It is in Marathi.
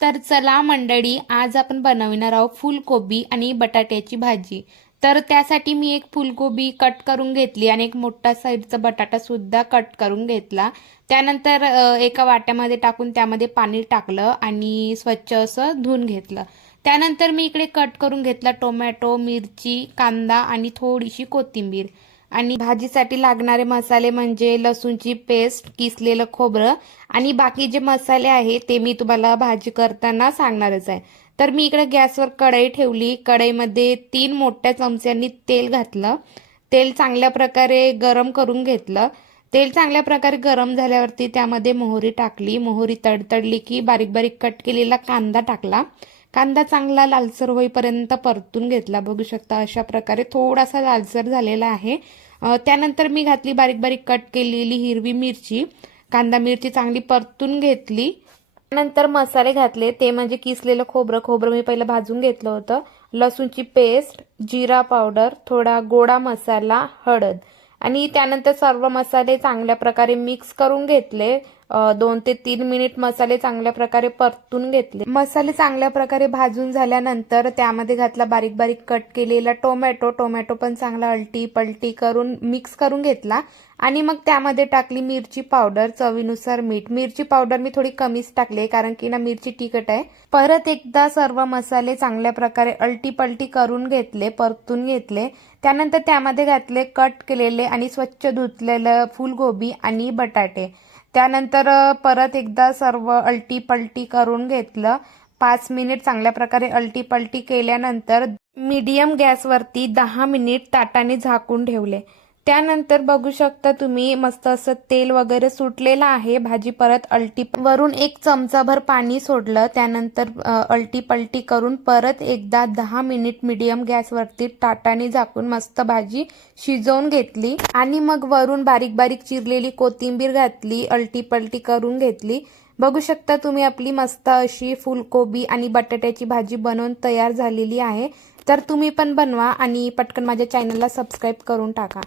तर चला मंडळी आज आपण बनवणार आहोत फुलकोबी आणि बटाट्याची भाजी. तर त्यासाठी मी एक फुलकोबी कट करून घेतली आणि एक मोठा साईजचा बटाटा सुद्धा कट करून घेतला. त्यानंतर एका वाट्यामध्ये टाकून त्यामध्ये पाणी टाकलं आणि स्वच्छ असं धुवून घेतलं. त्यानंतर मी इकडे कट करून घेतला टोमॅटो मिरची कांदा आणि थोडीशी कोथिंबीर. आणि भाजीसाठी लागणारे मसाले म्हणजे लसूणची पेस्ट किसलेलं खोबरं आणि बाकी जे मसाले आहे ते मी तुम्हाला भाजी करताना सांगणारच आहे. तर मी इकडे गॅसवर कढई ठेवली. कढईमध्ये तीन मोठ्या चमच्यांनी तेल घातलं. तेल चांगल्या प्रकारे गरम करून घेतलं. तेल चांगल्या प्रकारे गरम झाल्यावरती त्यामध्ये मोहरी टाकली. मोहरी तडतडली की बारीक बारीक कट केलेला कांदा टाकला. कांदा चांगला लालसर होईपर्यंत परतून घेतला. बघू शकता अशा प्रकारे थोडासा लालसर झालेला आहे. त्यानंतर मी घातली बारीक बारीक कट केलेली हिरवी मिरची. कांदा मिरची चांगली परतून घेतली. त्यानंतर मसाले घातले. ते म्हणजे किसलेलं खोबरं. खोबरं मी पहिलं भाजून घेतलं होतं. लसूणची पेस्ट जिरा पावडर थोडा गोडा मसाला हळद. आणि त्यानंतर सर्व मसाले चांगल्या प्रकारे मिक्स करून घेतले. दोन ते तीन मिनिट मसाले चांगल्या प्रकारे परतून घेतले. मसाले चांगल्या प्रकारे भाजून झाल्यानंतर त्यामध्ये घातला बारीक बारीक कट केलेला टोमॅटो. टोमॅटो पण चांगला अलटी पलटी करून मिक्स करून घेतला. आणि मग त्यामध्ये टाकली मिरची पावडर. चवीनुसार मीठ. मिरची पावडर मी थोडी कमीच टाकली कारण की ना मिरची तिखट आहे. परत एकदा सर्व मसाले चांगल्या प्रकारे अलटी पलटी करून घेतले परतून घेतले. त्यानंतर त्यामध्ये घातले कट केलेले आणि स्वच्छ धुतलेलं फुलगोबी आणि बटाटे. त्यानंतर परत एकदा सर्व अलटी पलटी करून घेतलं. पाच मिनिट चांगल्या प्रकारे अलटी पलटी केल्यानंतर मीडियम गॅसवरती दहा मिनिट ताटाने झाकून ठेवले. त्यानंतर बघू शकता तुम्ही मस्त असं तेल वगैरे सुटलेलं आहे. भाजी परत अल्टी वरून एक चमचाभर पाणी सोडलं. त्यानंतर अल्टी पलटी करून परत एकदा दहा मिनिट मिडियम गॅसवरती टाटाने झाकून मस्त भाजी शिजवून घेतली. आणि मग वरून बारीक बारीक चिरलेली कोथिंबीर घातली अल्टी पलटी करून घेतली. बघू शकता तुम्ही आपली मस्त अशी फुलकोबी आणि बटाट्याची भाजी बनवून तयार झालेली आहे. तर तुम्ही पण बनवा आणि पटकन माझ्या चॅनलला सबस्क्राईब करून टाका.